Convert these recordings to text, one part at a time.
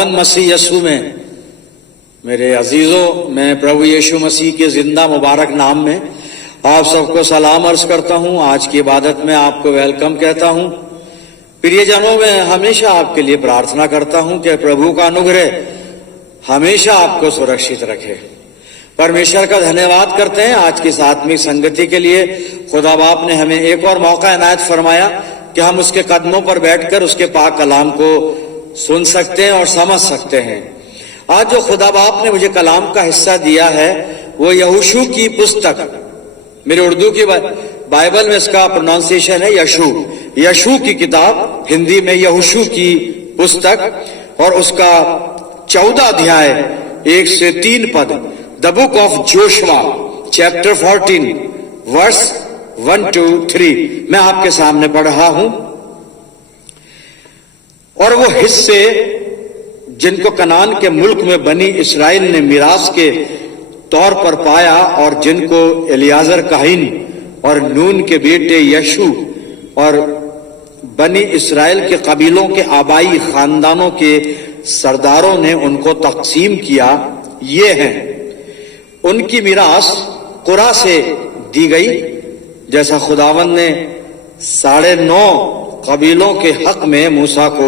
खुदावन मसीह यीशु में मेरे अजीजों, मैं प्रभु यीशु मसीह के जिंदा मुबारक नाम में आप सबको सलाम अर्ज करता हूं। आज की इबादत में आपको वेलकम कहता हूं। प्रियजनों, मैं हमेशा आपके लिए प्रार्थना करता हूं कि प्रभु का अनुग्रह हमेशा आपको सुरक्षित रखे। परमेश्वर का धन्यवाद करते हैं आज की आत्मिक संगति के लिए। खुदा बाप ने हमें एक और मौका इनायत फरमाया कि हम उसके कदमों पर बैठकर उसके पाक कलाम को सुन सकते हैं और समझ सकते हैं। आज जो खुदा बाप ने मुझे कलाम का हिस्सा दिया है वो यहोशू की पुस्तक, मेरे उर्दू की बाइबल में इसका प्रोनाउंसिएशन है यशू, यशू की किताब, हिंदी में यहोशू की पुस्तक, और उसका 14 अध्याय 1 से 3 पद, the book of Joshua chapter 14 verse 1 to 3 मैं आपके सामने पढ़ रहा हूं। और वो हिस्से जिनको कनान के मुल्क में बनी इस्राएल ने मिरास के तौर पर पाया और जिनको एलियाजर काहिन और नून के बेटे यशू और बनी इस्राएल के कबीलों के आबाई खानदानों के सरदारों ने उनको तकसीम किया, ये हैं। उनकी मिरास कुरा से दी गई, जैसा खुदावन ने 9.5 कबीलों के हक में मूसा को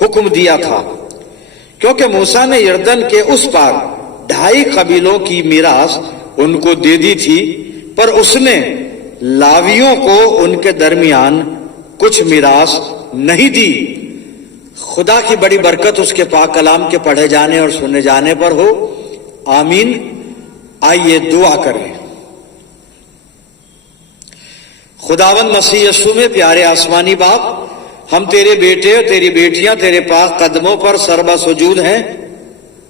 हुक्म दिया था, क्योंकि मूसा ने यरदन के उस पार 2.5 कबीलों की मिरास उनको दे दी थी, पर उसने लावियों को उनके दरमियान कुछ मिरास नहीं दी। खुदा की बड़ी बरकत उसके पाक कलाम के पढ़े जाने और सुने जाने पर हो, आमीन। आइए दुआ करें। खुदावन मसीह यीशु में प्यारे आसमानी बाप, हम तेरे बेटे और तेरी बेटियां तेरे पाक कदमों पर सरबा सुजूद हैं,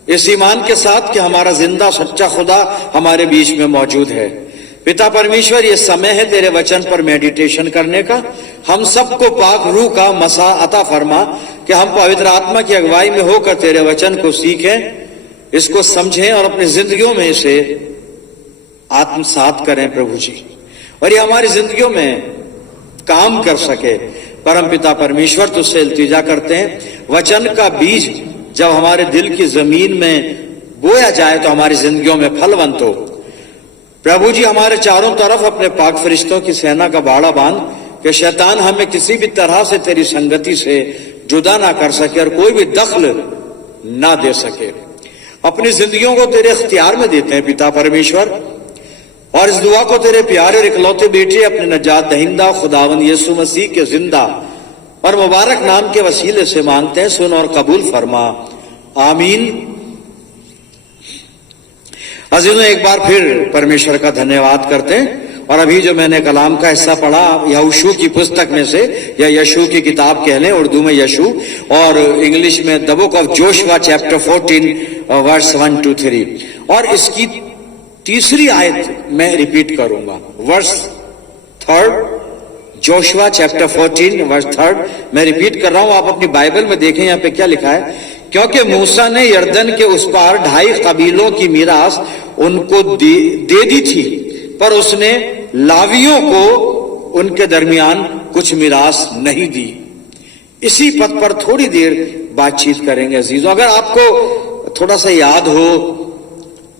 इस ईमान के साथ कि हमारा जिंदा सच्चा खुदा हमारे बीच में मौजूद है। पिता परमेश्वर, ये समय है तेरे वचन पर मेडिटेशन करने का। हम सबको पाक रूह का मसा अता फरमा कि हम पवित्र आत्मा की अगुवाई में होकर तेरे वचन को सीखें, इसको समझें और अपनी जिंदगियों में इसे आत्मसात करें प्रभु जी, और ये हमारी जिंदगियों में काम कर सके। परम पिता परमेश्वर, तुझसे इल्तिजा करते हैं, वचन का बीज जब हमारे दिल की जमीन में बोया जाए तो हमारी जिंदगियों में फलवंत हो। प्रभु जी, हमारे चारों तरफ अपने पाक फरिश्तों की सेना का बाड़ा बांध कि शैतान हमें किसी भी तरह से तेरी संगति से जुदा ना कर सके और कोई भी दखल ना दे सके। अपनी जिंदगियों को तेरे इख्तियार में देते हैं पिता परमेश्वर, और इस दुआ को तेरे प्यारे और इकलौते बेटे अपने नजात दहिंदा खुदावंद यीशु मसीह के जिंदा और मुबारक नाम के वसीले से मांगते हैं, सुन और कबूल फरमा, आमीन। अजीजों, एक बार फिर परमेश्वर का धन्यवाद करते हैं। और अभी जो मैंने कलाम का हिस्सा पढ़ा यहोशू की पुस्तक में से, या यशू की किताब कह लें, उर्दू में यशू और इंग्लिश में the book of Joshua chapter 14 verse 1 to 3, और इसकी तीसरी आयत मैं रिपीट करूंगा, वर्स 3, जोशुआ चैप्टर 14 वर्स 3 मैं रिपीट कर रहा हूं। आप अपनी बाइबल में देखें यहाँ पे क्या लिखा है। क्योंकि मूसा ने यरदन के उस पार 2.5 कबीलों की मिरास उनको दे दी थी, पर उसने लावियों को उनके दरमियान कुछ मिरास नहीं दी। इसी पद पर थोड़ी देर बातचीत करेंगे अजीजों। अगर आपको थोड़ा सा याद हो,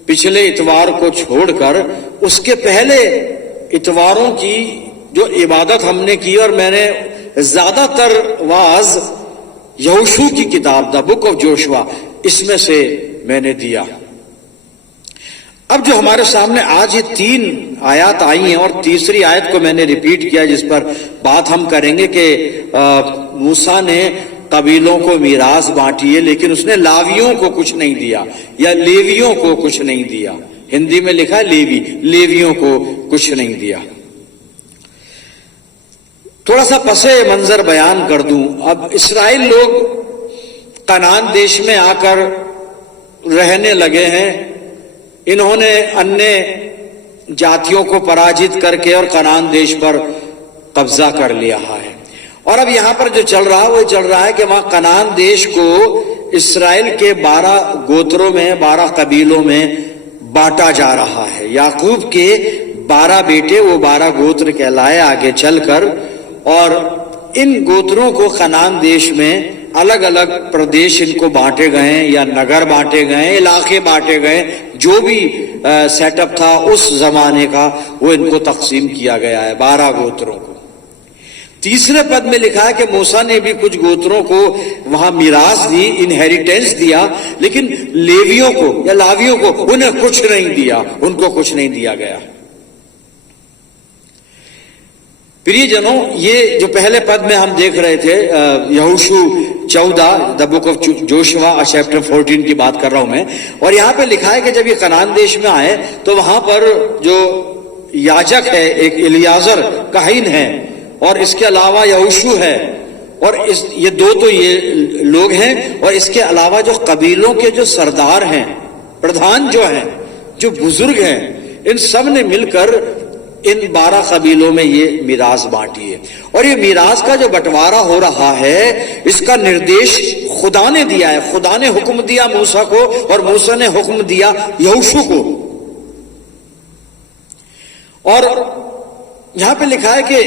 पिछले इतवार को छोड़कर उसके पहले इतवारों की जो इबादत हमने की, और मैंने ज्यादातर वाज यहोशू की किताब द बुक ऑफ जोशुआ इसमें से मैंने दिया। अब जो हमारे सामने आज ये 3 आयत आई हैं और तीसरी आयत को मैंने रिपीट किया, जिस पर बात हम करेंगे कि मूसा ने कबीलों को मिरास बांटी है, लेकिन उसने लावियों को कुछ नहीं दिया, या लेवियों को कुछ नहीं दिया। हिंदी में लिखा है लेवी, लेवियों को कुछ नहीं दिया। थोड़ा सा पसे मंजर बयान कर दूं। अब इस्राएल लोग कनान देश में आकर रहने लगे हैं। इन्होंने अन्य जातियों को पराजित करके और कनान देश पर कब्जा कर लिया है। और अब यहां पर जो चल रहा है वो चल रहा है कि वहां कनान देश को इस्राएल के 12 गोत्रों में, 12 कबीलों में बांटा जा रहा है। याकूब के 12 बेटे, वो 12 गोत्र कहलाए आगे चलकर, और इन गोत्रों को कनान देश में अलग अलग प्रदेश इनको बांटे गए या नगर बांटे गए, इलाके बांटे गए, जो भी सेटअप था उस जमाने का वो इनको तकसीम किया गया है 12 गोत्रों को। तीसरे पद में लिखा है कि मूसा ने भी कुछ गोत्रों को वहां मिरास दी, इनहेरिटेंस दिया, लेकिन लेवियों को या लावियों को उन्हें कुछ नहीं दिया, उनको कुछ नहीं दिया गया। प्रियजनों, ये जो पहले पद में हम देख रहे थे यहोशू 14, the book of Joshua chapter 14 की बात कर रहा हूं मैं, और यहां पे लिखा है कि जब ये कनान देश में आए तो वहां पर जो याजक है एक इलियाजर काहिन है, और इसके अलावा यहोशू है, और ये दो तो ये लोग हैं, और इसके अलावा जो कबीलों के जो सरदार हैं, प्रधान जो हैं, जो बुजुर्ग हैं, इन सब ने मिलकर इन 12 कबीलों में ये मिरास बांटी है। और ये मिरास का जो बंटवारा हो रहा है, इसका निर्देश खुदा ने दिया है। खुदा ने हुक्म दिया मूसा को, और मूसा ने हुक्म दिया यहोशू को। और यहां पे लिखा है कि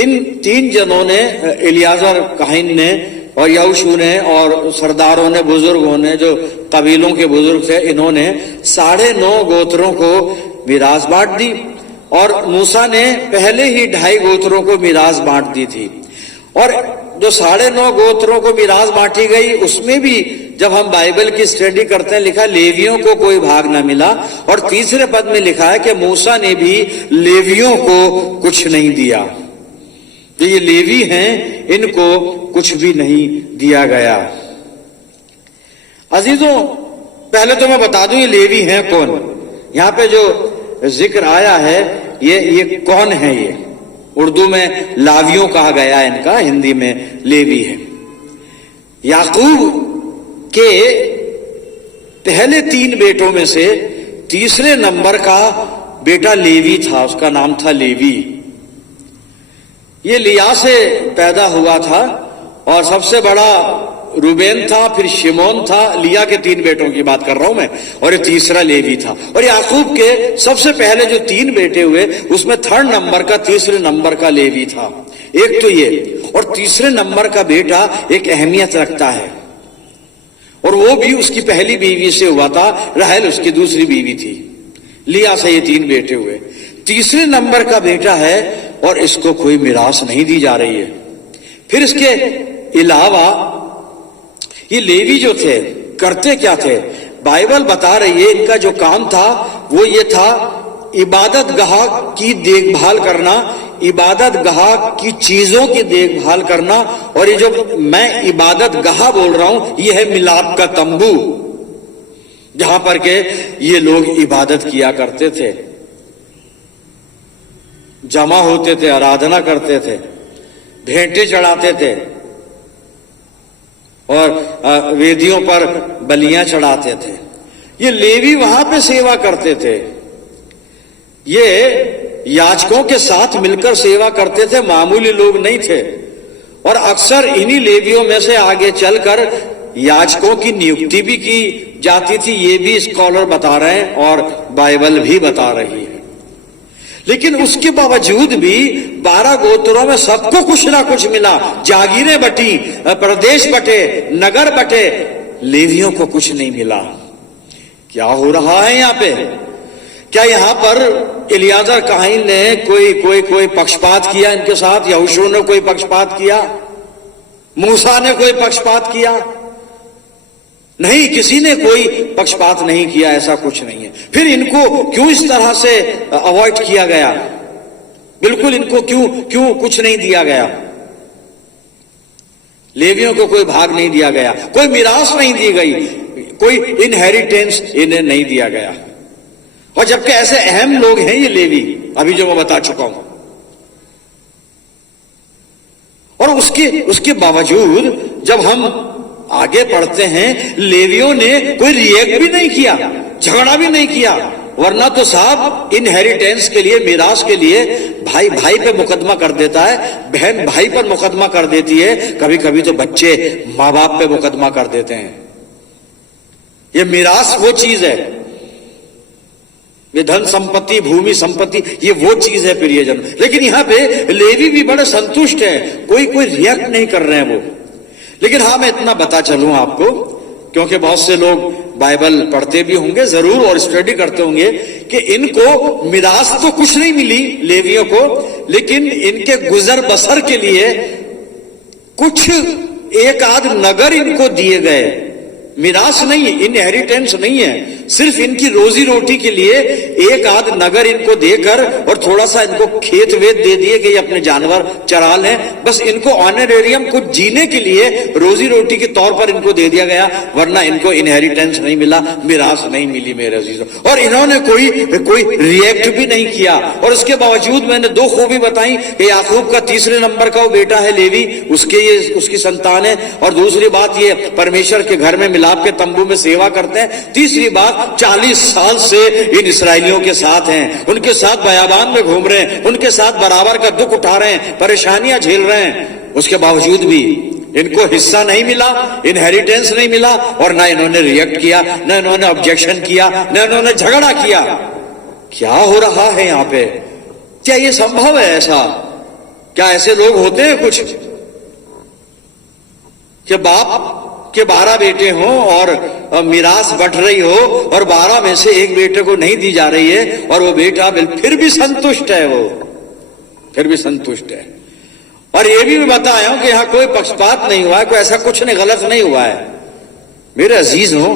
इन 3 जनों ने, इलियाजर काहिन ने और यहोशू ने और सरदारों ने, बुजुर्गों ने, जो कबीलों के बुजुर्ग थे, इन्होंने 9.5 गोत्रों को मिरास बांट दी, और मूसा ने पहले ही 2.5 गोत्रों को मिरास बांट दी थी। और जो 9.5 गोत्रों को मिरास बांटी गई, उसमें भी जब हम बाइबल की स्टडी करते हैं, लिखा लेवियों को कोई भाग ना मिला। और तीसरे पद में लिखा है कि मूसा ने भी लेवियों को कुछ नहीं दिया। जो ये लेवी हैं, इनको कुछ भी नहीं दिया गया। अजीजों, पहले तो मैं बता दूं ये लेवी हैं कौन। यहां पे जो जिक्र आया है, ये कौन है? ये उर्दू में लावियों कहा गया है इनका, हिंदी में लेवी है। याकूब के पहले 3 बेटों में से तीसरे नंबर का बेटा लेवी था, उसका नाम था लेवी। ये लिया से पैदा हुआ था, और सबसे बड़ा रूबेन था, फिर शिमोन था। लिया के 3 बेटों की बात कर रहा हूं मैं, और ये तीसरा लेवी था। और याकूब के सबसे पहले जो 3 बेटे हुए, उसमें 3rd नंबर का, तीसरे नंबर का लेवी था। एक तो ये, और तीसरे नंबर का बेटा एक अहमियत रखता है, और वो भी उसकी पहली बीवी से हुआ था। राहेल उसकी दूसरी बीवी थी। लिया से ये 3 बेटे हुए। तीसरे नंबर का बेटा है, और इसको कोई मिरास नहीं दी जा रही है। फिर इसके अलावा ये लेवी जो थे, करते क्या थे? बाइबल बता रही है इनका जो काम था वो ये था, इबादत गाह की देखभाल करना, इबादत गाह की चीजों की देखभाल करना। और ये जो मैं इबादत गाह बोल रहा हूं, ये है मिलाप का तंबू, जहां पर के ये लोग इबादत किया करते थे, जमा होते थे, आराधना करते थे, भेंटे चढ़ाते थे, और वेदियों पर बलियां चढ़ाते थे। ये लेवी वहां पे सेवा करते थे। ये याजकों के साथ मिलकर सेवा करते थे, मामूली लोग नहीं थे। और अक्सर इन्हीं लेवियों में से आगे चलकर याजकों की नियुक्ति भी की जाती थी। ये भी स्कॉलर बता रहे हैं, और बाइबल भी बता रही है। लेकिन उसके बावजूद भी 12 गोत्रों में सबको कुछ ना कुछ मिला। जागीरें बटी, प्रदेश बटे, नगर बटे, लेवियों को कुछ नहीं मिला। क्या हो रहा है यहां पे? क्या यहां पर इलियाजर काहिन ने कोई पक्षपात किया इनके साथ? यहोशू ने कोई पक्षपात किया? मूसा ने कोई पक्षपात किया? नहीं, किसी ने कोई पक्षपात नहीं किया, ऐसा कुछ नहीं है। फिर इनको क्यों इस तरह से अवॉइड किया गया? बिल्कुल इनको क्यों कुछ नहीं दिया गया? लेवियों को कोई भाग नहीं दिया गया, कोई मिरास नहीं दी गई, कोई इनहेरिटेंस इन्हें नहीं दिया गया। और जबकि ऐसे अहम लोग हैं ये लेवी, अभी जो मैं बता चुका हूं। और उसके बावजूद जब हम आगे पढ़ते हैं, लेवियों ने कोई रिएक्ट भी नहीं किया, झगड़ा भी नहीं किया। वरना तो साहब इनहेरिटेंस के लिए, मिरास के लिए भाई भाई पे मुकदमा कर देता है, बहन भाई पर मुकदमा कर देती है, कभी कभी तो बच्चे मां बाप पे मुकदमा कर देते हैं। ये मिरास वो चीज है, ये धन संपत्ति, भूमि संपत्ति, ये वो चीज है प्रियजन। लेकिन यहां पे लेवी भी बड़े संतुष्ट है, कोई रिएक्ट नहीं कर रहे हैं वो। लेकिन हाँ, मैं इतना बता चलूं आपको, क्योंकि बहुत से लोग बाइबल पढ़ते भी होंगे जरूर और स्टडी करते होंगे, कि इनको मिरास तो कुछ नहीं मिली लेवियों को, लेकिन इनके गुजर बसर के लिए कुछ एक आध नगर इनको दिए गए। मिरास नहीं, इनहेरिटेंस नहीं है, सिर्फ इनकी रोजी रोटी के लिए एक आध नगर इनको देकर और थोड़ा सा इनको खेत वेत दे दिए कि अपने जानवर चरा लें, बस इनको ऑनरेरियम कुछ जीने के लिए रोजी रोटी के तौर पर इनको दे दिया गया, वरना इनको इनहेरिटेंस नहीं मिला, मिरास नहीं मिली मेरे अजीजों। और इन्होंने कोई रिएक्ट भी नहीं किया। और उसके बावजूद मैंने दो खूबी बताई कि याकूब का तीसरे नंबर का वो बेटा है लेवी, उसकी संतान है, और दूसरी बात ये परमेश्वर के घर में मिलाप के तंबू में सेवा करते हैं। तीसरी बात 40 साल से इन इसराइलियों के साथ हैं, उनके साथ बयाबान में घूम रहे हैं, उनके साथ बराबर का दुख उठा रहे हैं, परेशानियां झेल रहे हैं। उसके बावजूद भी इनको हिस्सा नहीं मिला, इनहेरिटेंस नहीं मिला, और ना इन्होंने रिएक्ट किया, ना इन्होंने ऑब्जेक्शन किया, ना इन्होंने झगड़ा किया। क्या हो रहा है यहां पे? क्या ये संभव है? ऐसा क्या ऐसे लोग होते हैं कुछ कि बाप के 12 बेटे हों और मिरास बंट रही हो और 12 में से एक बेटे को नहीं दी जा रही है, और वो बेटा फिर भी संतुष्ट है, वो फिर भी संतुष्ट है। और ये भी मैं बताया हूं कि यहां कोई पक्षपात नहीं हुआ है, कोई ऐसा कुछ नहीं गलत नहीं हुआ है। मेरे अजीज हो,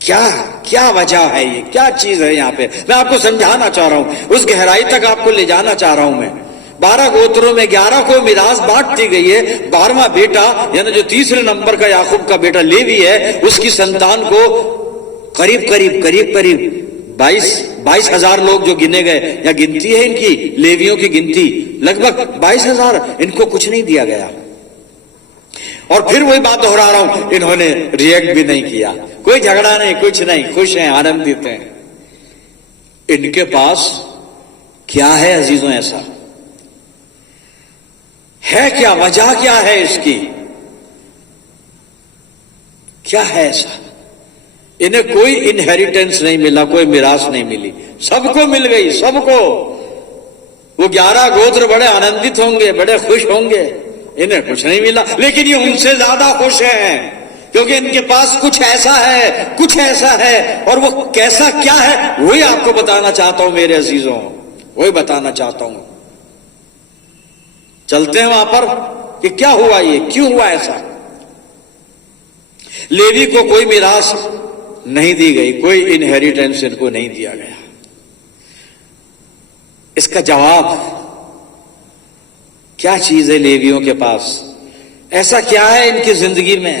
क्या वजह है, ये क्या चीज है यहां पे? मैं आपको समझाना चाह रहा हूं, उस गहराई तक आपको ले जाना चाह रहा हूं मैं। 12 गोत्रों में 11 को मिरास बांट दी गई है। 12वां बेटा यानी जो तीसरे नंबर का याकूब का बेटा लेवी है, उसकी संतान को करीब 22,000 लोग जो गिने गए, या गिनती है इनकी लेवियों की गिनती लगभग 22,000, इनको कुछ नहीं दिया गया। और फिर वही बात दोहरा रहा हूं, इन्होंने रिएक्ट भी नहीं किया, कोई झगड़ा नहीं, कुछ नहीं, खुश हैं, आनंदित हैं। इनके पास क्या है अजीजों? ऐसा है क्या? वजह क्या है इसकी? क्या है ऐसा? इन्हें कोई इनहेरिटेंस नहीं मिला, कोई मिरास नहीं मिली, सबको मिल गई, सबको। वो 11 गोत्र बड़े आनंदित होंगे, बड़े खुश होंगे, इन्हें कुछ नहीं मिला, लेकिन ये उनसे ज्यादा खुश हैं, क्योंकि इनके पास कुछ ऐसा है, और वो कैसा क्या है वही आपको बताना चाहता हूं मेरे अजीजों, वही बताना चाहता हूं। चलते हैं वहां पर कि क्या हुआ, ये क्यों हुआ ऐसा। लेवी को कोई मिरास नहीं दी गई, कोई इनहेरिटेंस इनको नहीं दिया गया। इसका जवाब क्या चीज है लेवियों के पास? ऐसा क्या है इनकी जिंदगी में?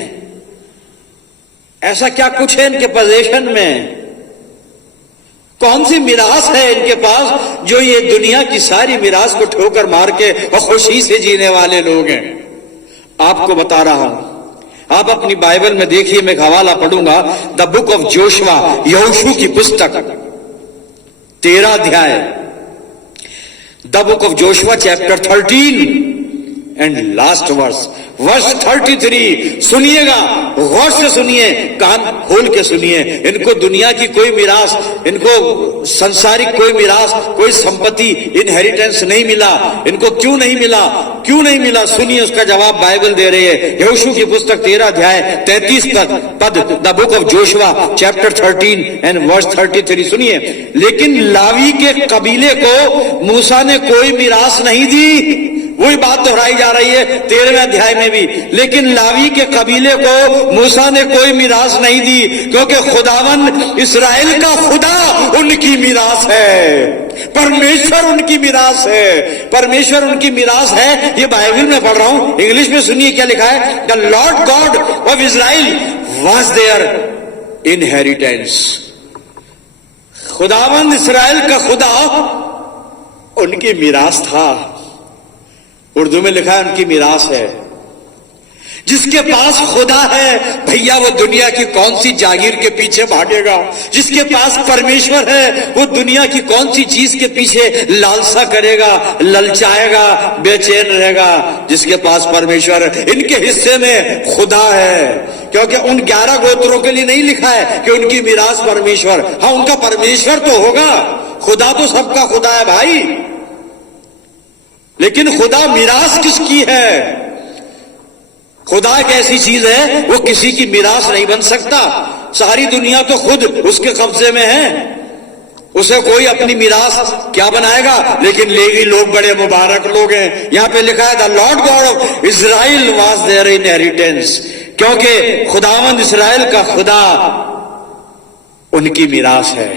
ऐसा क्या कुछ है इनके पोजीशन में? कौन सी मिरास है इनके पास जो ये दुनिया की सारी मिरास को ठोकर मार के और खुशी से जीने वाले लोग हैं? आपको बता रहा हूं, आप अपनी बाइबल में देखिए, मैं हवाला पढ़ूंगा, द बुक ऑफ जोशुआ, यहोशू की पुस्तक, 13 अध्याय, the book of Joshua chapter 13 and last verse 33। सुनिएगा, गौर से सुनिए, कान खोल के सुनिए। इनको दुनिया की कोई मिरास, इनको संसारिक कोई मिरास, कोई संपत्ति, इनहेरिटेंस नहीं मिला। इनको क्यों नहीं मिला? सुनिए, उसका जवाब बाइबल दे रही है। यहोशू की पुस्तक 13 अध्याय 33 पद, the book of Joshua chapter 13 and verse 33। सुनिए, लेकिन लावी के कबीले को मूसा ने कोई मिरास नहीं दी। वही बात दोहराई जा रही है 13वें अध्याय में भी। लेकिन लावी के कबीले को मूसा ने कोई मिरास नहीं दी, क्योंकि खुदावन इस्राएल का खुदा उनकी मिरास है, परमेश्वर उनकी मिरास है, परमेश्वर उनकी मिरास है। ये बाइबल में पढ़ रहा हूं, इंग्लिश में सुनिए क्या लिखा है। The Lord God of Israel was their inheritance. खुदावन इस्राएल का खुदा उनकी मिरास था। उर्दू में लिखा है उनकी मिरास है। जिसके पास खुदा है भैया, वो दुनिया की कौन सी जागीर के पीछे भागेगा? जिसके पास परमेश्वर है वो दुनिया की कौन सी चीज के पीछे लालसा करेगा, ललचाएगा, बेचैन रहेगा? जिसके पास परमेश्वर है। इनके हिस्से में खुदा है, क्योंकि उन 11 गोत्रों के लिए नहीं लिखा है कि उनकी मिरास परमेश्वर। हाँ, उनका परमेश्वर तो होगा, खुदा तो सबका खुदा है भाई, लेकिन खुदा मिरास किसकी है? खुदा एक ऐसी चीज है, वो किसी की मिरास नहीं बन सकता। सारी दुनिया तो खुद उसके कब्जे में है, उसे कोई अपनी मिरास क्या बनाएगा। लेकिन लेवी लोग बड़े मुबारक लोग हैं। यहां पे लिखा है the Lord God of Israel was their inheritance, क्योंकि खुदावंद इस्राएल का खुदा उनकी मिरास है।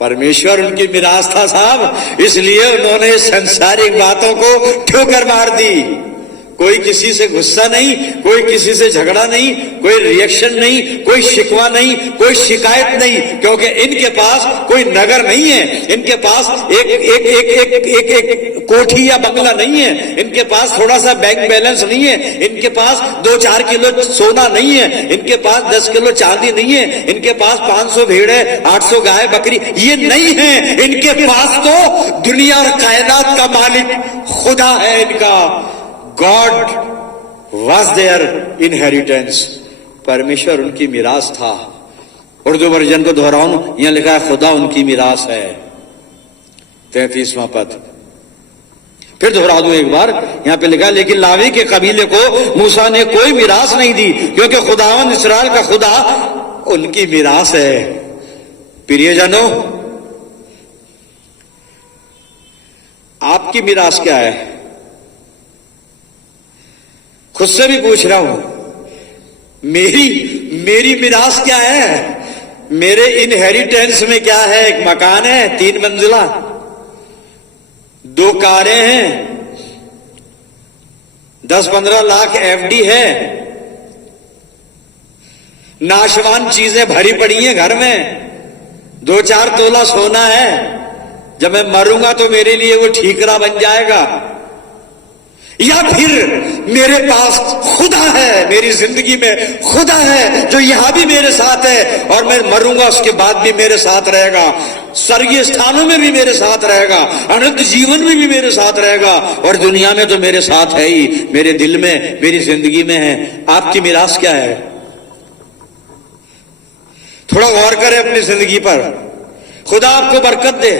परमेश्वर उनकी मिरास था साहब, इसलिए उन्होंने सांसारिक बातों को ठोकर मार दी। कोई किसी से गुस्सा नहीं, कोई किसी से झगड़ा नहीं, कोई रिएक्शन नहीं, कोई शिकवा नहीं, कोई शिकायत नहीं, क्योंकि इनके पास कोई नगर नहीं है, इनके पास एक कोठी या बंगला नहीं है, इनके पास थोड़ा सा बैंक बैलेंस नहीं है, इनके पास 2-4 किलो सोना नहीं है, इनके पास 10 किलो चांदी नहीं है, इनके पास 500 भेड़े 800 गाय बकरी ये नहीं है। इनके पास तो दुनिया और कायनात का मालिक खुदा है इनका। गॉड वॉज देयर इनहेरिटेंस, परमेश्वर उनकी मिरास था। उर्दू वर्जन को दोहराऊं, यहां लिखा है खुदा उनकी मिरास है, 33वां पद। फिर दोहरा दूं एक बार, यहां पे लिखा है लेकिन लावी के कबीले को मूसा ने कोई मिरास नहीं दी, क्योंकि खुदावंद इस्राएल का खुदा उनकी मिरास है। प्रियजनों, आपकी मिरास क्या है? खुद से भी पूछ रहा हूं, मेरी मिरास क्या है? मेरे इनहेरिटेंस में क्या है? एक मकान है 3 मंजिला, 2 कारें हैं, 10-15 लाख एफडी है, नाशवान चीजें भरी पड़ी हैं घर में, 2-4 तोला सोना है। जब मैं मरूंगा तो मेरे लिए वो ठीकरा बन जाएगा। या फिर मेरे पास खुदा है, मेरी जिंदगी में खुदा है जो यहां भी मेरे साथ है, और मैं मरूंगा उसके बाद भी मेरे साथ रहेगा, स्वर्गीय स्थानों में भी मेरे साथ रहेगा, अनंत जीवन में भी मेरे साथ रहेगा, और दुनिया में तो मेरे साथ है ही, मेरे दिल में, मेरी जिंदगी में है। आपकी मिरास क्या है? थोड़ा गौर करें अपनी जिंदगी पर। खुदा आपको बरकत दे,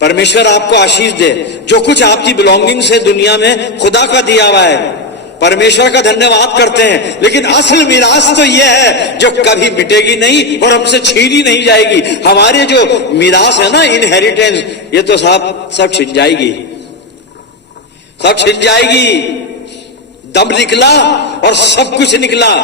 परमेश्वर आपको आशीष दे। जो कुछ आपकी बिलोंगिंग्स है दुनिया में खुदा का दिया हुआ है, परमेश्वर का धन्यवाद करते हैं। लेकिन असल मिरास तो यह है जो कभी मिटेगी नहीं और हमसे छीनी नहीं जाएगी। हमारे जो मिरास है ना, इनहेरिटेंस, ये तो साहब सब छिन जाएगी, सब छिन जाएगी। दम निकला और सब कुछ निकला।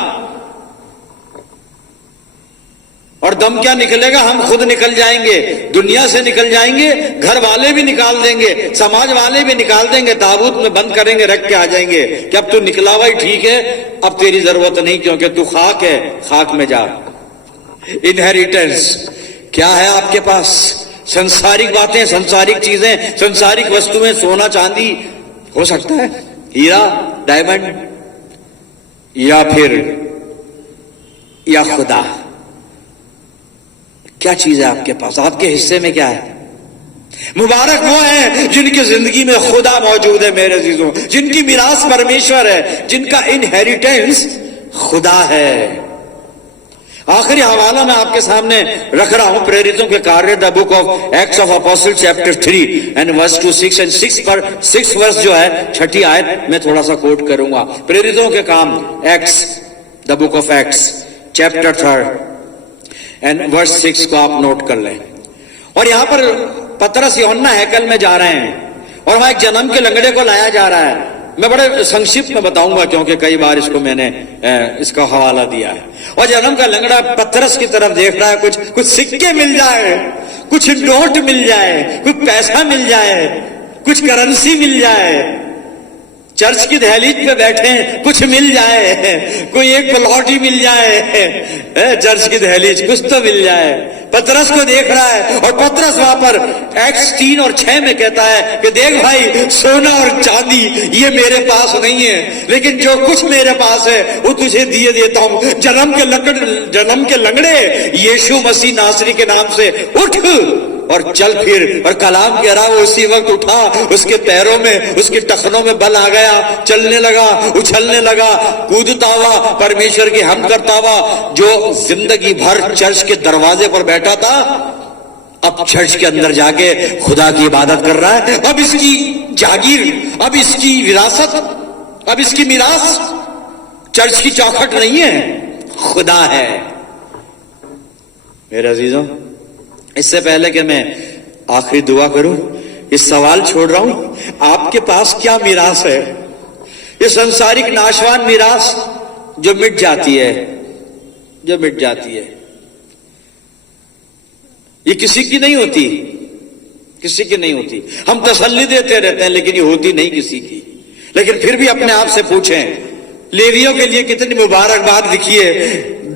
और दम क्या निकलेगा? हम खुद निकल जाएंगे, दुनिया से निकल जाएंगे, घर वाले भी निकाल देंगे, समाज वाले भी निकाल देंगे, ताबूत में बंद करेंगे, रख के आ जाएंगे कि अब तू निकला हुआ ही ठीक है, अब तेरी जरूरत नहीं, क्योंकि तू खाक है, खाक में जा। इनहेरिटेंस क्या है आपके पास? संसारिक बातें, संसारिक चीजें, संसारिक वस्तुएं, सोना चांदी हो सकता है, हीरा डायमंड, या फिर या खुदा। क्या चीज है आपके पास? आपके हिस्से में क्या है? मुबारक वो है जिनकी जिंदगी में खुदा मौजूद है मेरे अजीजों, जिनकी मिरास परमेश्वर है, जिनका इनहेरिटेंस खुदा है। आखिरी हवाला मैं आपके सामने रख रहा हूं, प्रेरितों के कार्य, the book of Acts of Apostle chapter 3 and verse 2 6 and 6 verse जो है, 6ठी आयत में थोड़ा सा कोट करूंगा। प्रेरितों के काम, Acts, the book of Acts chapter 3 and verse 6 को आप नोट कर लें। और यहां पर पतरस यूहन्ना हैकल में जा रहे हैं और वहां एक जन्म के लंगड़े को लाया जा रहा है। मैं बड़े संक्षिप्त में बताऊंगा क्योंकि कई बार इसको मैंने इसका हवाला दिया है। और जन्म का लंगड़ा पतरस की तरफ देख रहा है, कुछ सिक्के मिल जाए, कुछ नोट मिल जाए, कुछ पैसा मिल जाए, कुछ करेंसी मिल जाए, चर्च की दहलीज पे बैठे हैं, कुछ मिल जाए, कोई एक प्लॉट ही मिल जाए, चर्च की दहलीज, कुछ तो मिल जाए। पतरस को देख रहा है और पतरस वहां पर एक्ट्स 3 और 6 में कहता है कि देख भाई, सोना और चांदी ये मेरे पास नहीं है, लेकिन जो कुछ मेरे पास है वो तुझे दिए देता हूं। जन्म के लंगड़े यीशु मसीह नासरी के नाम से उठ और चल फिर। और कलाम कह रहा, वो उसी वक्त उठा, उसके पैरों में, उसके टखनों में बल आ गया, चलने लगा, उछलने लगा, कूदता हुआ, परमेश्वर की हम करता हुआ। जो जिंदगी भर चर्च के दरवाजे पर बैठा था, अब चर्च के अंदर जाके खुदा की इबादत कर रहा है। अब इसकी जागीर, अब इसकी विरासत, अब इसकी मिरास चर्च की चौखट नहीं है, खुदा है। मेरे अजीजों, इससे पहले कि मैं आखिरी दुआ करूं, इस सवाल छोड़ रहा हूं, आपके पास क्या मिरास है? ये संसारिक नाशवान मिरास जो मिट जाती है, जो मिट जाती है, ये किसी की नहीं होती, किसी की नहीं होती। हम तसल्ली देते रहते हैं लेकिन ये होती नहीं किसी की। लेकिन फिर भी अपने आप से पूछें, लेवियों के लिए कितनी मुबारकबाद लिखी है,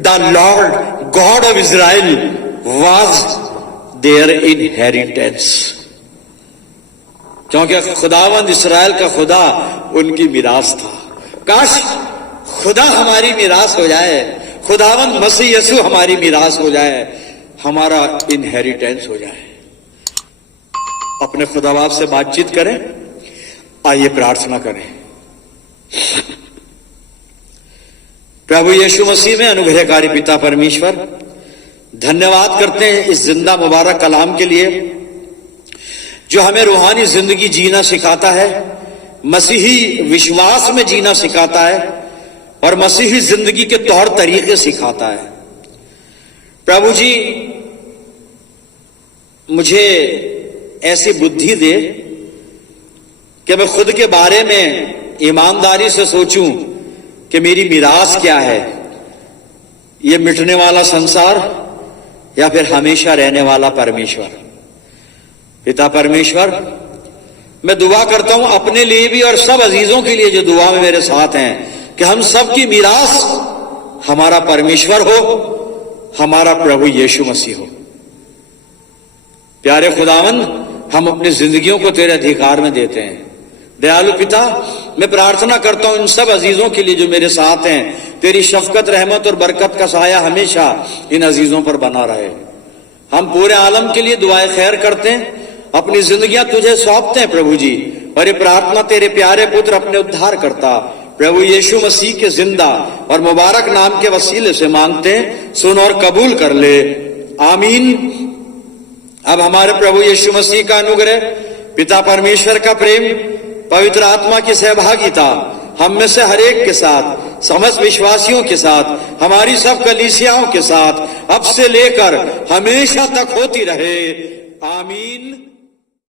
the Lord God of Israel was their inheritance, क्योंकि खुदावंद इस्राएल का खुदा उनकी मिरास था। काश खुदा हमारी मिरास हो जाए, खुदावंद मसीह यीशु हमारी मिरास हो जाए, हमारा इनहेरिटेंस हो जाए। अपने खुदा बाप से बातचीत करें, आइए प्रार्थना करें। प्रभु यीशु मसीह में अनुग्रहकारी पिता परमेश्वर, धन्यवाद करते हैं इस जिंदा मुबारक कलाम के लिए जो हमें रूहानी जिंदगी जीना सिखाता है, मसीही विश्वास में जीना सिखाता है और मसीही जिंदगी के तौर तरीके सिखाता है। प्रभु जी, मुझे ऐसी बुद्धि दे कि मैं खुद के बारे में ईमानदारी से सोचूं कि मेरी मिरास क्या है, ये मिटने वाला संसार या फिर हमेशा रहने वाला परमेश्वर। पिता परमेश्वर, मैं दुआ करता हूं अपने लिए भी और सब अजीजों के लिए जो दुआ में मेरे साथ हैं, कि हम सब की मिरास हमारा परमेश्वर हो, हमारा प्रभु यीशु मसीह हो। प्यारे खुदावंद, हम अपनी जिंदगियों को तेरे अधिकार में देते हैं। दयालु पिता, मैं प्रार्थना करता हूं इन सब अजीजों के लिए जो मेरे साथ हैं, तेरी शफकत, रहमत और बरकत का साया हमेशा इन अजीजों पर बना रहे। हम पूरे आलम के लिए दुआएं खैर करते हैं, अपनी जिंदगियां तुझे सौंपते हैं प्रभु जी, और ये प्रार्थना तेरे प्यारे पुत्र अपने उद्धार करता प्रभु यीशु मसीह के जिंदा और मुबारक नाम के वसीले से मांगते हैं, सुन और कबूल कर ले, आमीन। अब हमारे प्रभु यीशु मसीह का अनुग्रह, पिता परमेश्वर का प्रेम, पवित्र आत्मा की सहभागिता हम में से हर एक के साथ, समस्त विश्वासियों के साथ, हमारी सब कलीसियाओं के साथ अब से लेकर हमेशा तक होती रहे, आमीन।